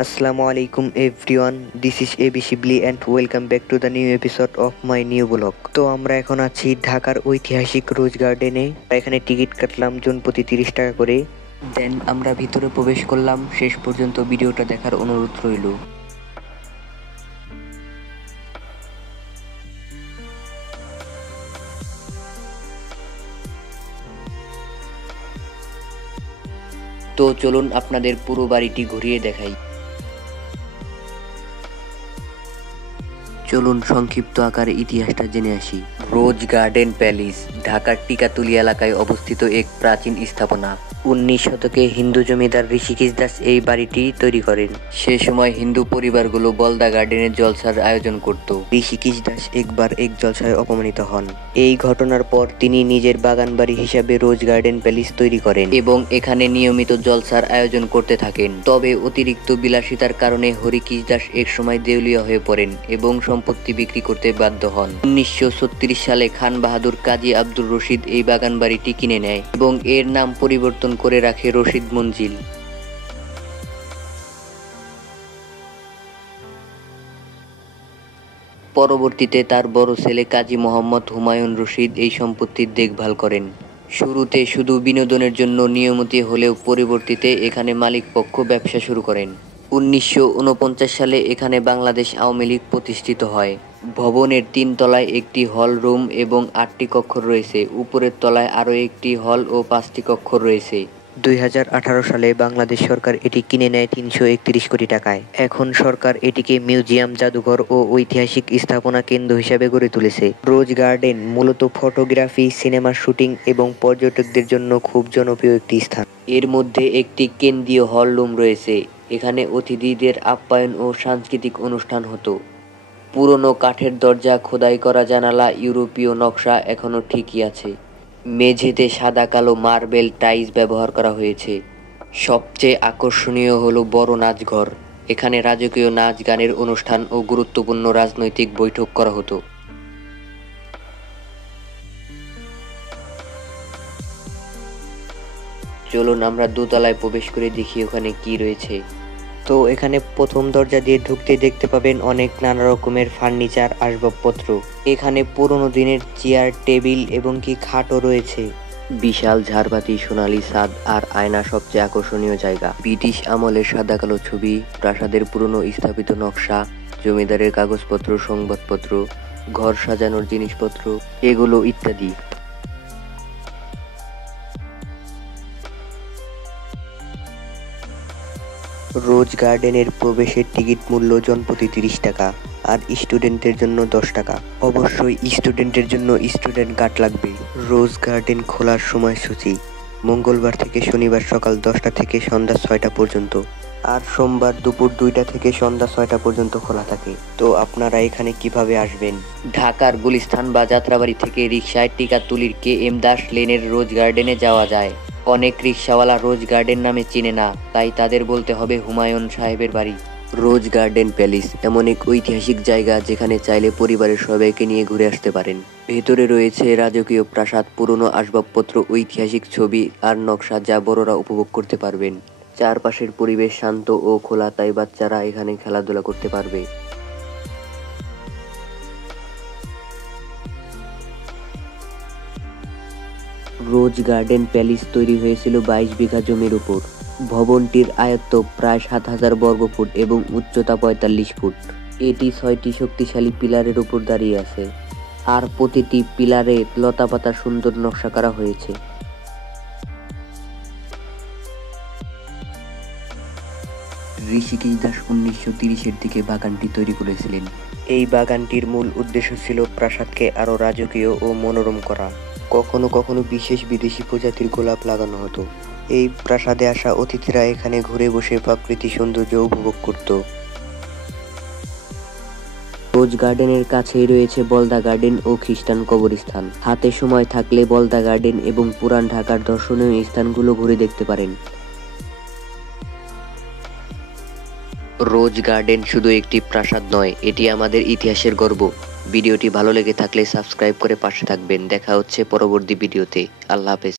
Assalamu alaikum everyone, this is AB Shibli and welcome back to the new episode of my new vlog. তো আমরা এখন আছি ঢাকার ঐতিহাসিক রোজ গার্ডেনে। এখানে টিকিট কাটলাম জন প্রতি 30 টাকা করে। দেন আমরা ভিতরে প্রবেশ করলাম। শেষ পর্যন্ত ভিডিওটা দেখার অনুরোধ রইল। তো চলুন আপনাদের পুরো বাড়িটি ঘুরিয়ে দেখাই। চলুন সংক্ষিপ্ত আকারে ইতিহাসটা জেনে আসি। রোজ গার্ডেন প্যালেস ঢাকার টিকাতুলি এলাকায় অবস্থিত এক প্রাচীন স্থাপনা। 19 শতকে হিন্দু জমিদার ঋষিকেশ দাস এই বাড়িটি তৈরি করেন। সে সময় হিন্দু পরিবারগুলো বলদা গার্ডেনের জলসার আয়োজন করত। ঋষিকেশ দাস একবার এক জলসায় অপমানিত হন। এই ঘটনার পর তিনি নিজের বাগান বাড়ি হিসাবে রোজ গার্ডেন প্যালেস তৈরি করেন এবং এখানে নিয়মিত জলসার আয়োজন করতে থাকেন। তবে অতিরিক্ত বিলাসিতার কারণে হরিকেশ দাস এক সময় দেউলিয়া হয়ে পড়েন এবং সম্পত্তি বিক্রি করতে বাধ্য হন। 1936 সালে খান বাহাদুর কাজী আব্দুর রশিদ এই বাগান বাড়িটি কিনে নেয় এবং এর নাম পরিবর্তন করে রাখে রশিদ মঞ্জিল। পরবর্তীতে তার বড় ছেলে কাজী মোহাম্মদ হুমায়ুন রশিদ এই সম্পত্তির দেখভাল করেন। শুরুতে শুধু বিনোদনের জন্য নিয়মিত হলেও পরবর্তীতে এখানে মালিক পক্ষ ব্যবসা শুরু করেন। 1949 সালে এখানে বাংলাদেশ আওয়ামী লীগ প্রতিষ্ঠিত হয়। ভবনের 3 তলায় একটি হল রুম এবং 8টি কক্ষ রয়েছে। উপরের তলায় আরও একটি হল ও 5টি কক্ষ রয়েছে। 2018 সালে বাংলাদেশ সরকার এটি কিনে নেয় 331 কোটি টাকায়। এখন সরকার এটিকে মিউজিয়াম, জাদুঘর ও ঐতিহাসিক স্থাপনা কেন্দ্র হিসাবে গড়ে তুলেছে। রোজ গার্ডেন মূলত ফটোগ্রাফি, সিনেমার শুটিং এবং পর্যটকদের জন্য খুব জনপ্রিয় একটি স্থান। এর মধ্যে একটি কেন্দ্রীয় হল রুম রয়েছে। এখানে অতিথিদের আপ্যায়ন ও সাংস্কৃতিক অনুষ্ঠান হতো। পুরনো কাঠের দরজা, খোদাই করা জানালা, ইউরোপীয় নকশা এখনও ঠিকই আছে। মেঝেতে সাদা কালো মার্বেল টাইলস ব্যবহার করা হয়েছে। সবচেয়ে আকর্ষণীয় হলো বড় নাচঘর। এখানে রাজকীয় নাচ, গানের অনুষ্ঠান ও গুরুত্বপূর্ণ রাজনৈতিক বৈঠক করা হতো। চলুন আমরা দোতলায় প্রবেশ করে দেখি ওখানে কি রয়েছে। তো এখানে প্রথম দরজা দিয়ে ঢুকতে দেখতে পাবেন অনেক নানা রকমের ফার্নিচার, আসবাবপত্র। এখানে পুরনো দিনের চেয়ার, টেবিল এবং কি খাটও রয়েছে। বিশাল ঝাড়বাতি, সোনালী ছাদ আর আয়না সবচেয়ে আকর্ষণীয় জায়গা। ব্রিটিশ আমলের সাদা কালো ছবি, প্রাসাদের পুরনো স্থাপিত নকশা, জমিদারের কাগজপত্র, সংবাদপত্র, ঘর সাজানোর জিনিসপত্র এগুলো ইত্যাদি। রোজ গার্ডেনের প্রবেশের টিকিট মূল্য জনপ্রতি 30 টাকা আর স্টুডেন্টের জন্য 10 টাকা। অবশ্যই স্টুডেন্টের জন্য স্টুডেন্ট কার্ড লাগবে। রোজ গার্ডেন খোলার সময়সূচি মঙ্গলবার থেকে শনিবার সকাল 10টা থেকে সন্ধ্যা 6টা পর্যন্ত আর সোমবার দুপুর 2টা থেকে সন্ধ্যা 6টা পর্যন্ত খোলা থাকে। তো আপনারা এখানে কিভাবে আসবেন? ঢাকার গুলিস্তান বা যাত্রাবাড়ি থেকে রিকশায় টিকাতুলির KM দাস লেনের রোজ গার্ডেনে যাওয়া যায়। অনেক রিকশাওয়ালা রোজ গার্ডেন নামে চিনে না, তাই তাদের বলতে হবে হুমায়ুন সাহেবের বাড়ি। রোজ গার্ডেন প্যালেস এমন এক ঐতিহাসিক জায়গা যেখানে চাইলে পরিবারের সবাইকে নিয়ে ঘুরে আসতে পারেন। ভেতরে রয়েছে রাজকীয় প্রাসাদ, পুরনো আসবাবপত্র, ঐতিহাসিক ছবি আর নকশা যা বড়রা উপভোগ করতে পারবেন। চারপাশের পরিবেশ শান্ত ও খোলা, তাই বাচ্চারা এখানে খেলাধুলা করতে পারবে। রোজ গার্ডেন প্যালেস তৈরি হয়েছিল 22 বিঘা জমির উপর। ভবনটির আয়ত্ত প্রায় 7000 বর্গফুট এবং উচ্চতা 45 ফুট। এটি 6টি শক্তিশালী পিলারের উপর দাঁড়িয়ে আছে আর প্রতিটি পিলারে লতাপাতার সুন্দর নকশা করা হয়েছে। ঋষিকেশ দাস 1930-এর দিকে বাগানটি তৈরি করেছিলেন। এই বাগানটির মূল উদ্দেশ্য ছিল প্রাসাদকে আরো রাজকীয় ও মনোরম করা। কখনো কখনো বিশেষ বিদেশি প্রজাতির গোলাপ লাগানো হতো। এই প্রাসাদে আসা অতিথিরা এখানে ঘুরে বসে প্রাকৃতিক সৌন্দর্য উপভোগ করত। রোজ গার্ডেনের কাছেই রয়েছে বলদা গার্ডেন ও খ্রিস্টান কবরস্থান। হাতে সময় থাকলে বলদা গার্ডেন এবং পুরান ঢাকার দর্শনীয় স্থানগুলো ঘুরে দেখতে পারেন। রোজ গার্ডেন শুধু একটি প্রাসাদ নয়, এটি আমাদের ইতিহাসের গর্ব। ভিডিওটি ভালো লেগে থাকলে সাবস্ক্রাইব করে পাশে থাকবেন। দেখা হচ্ছে পরবর্তী ভিডিওতে। আল্লাহ হাফেজ।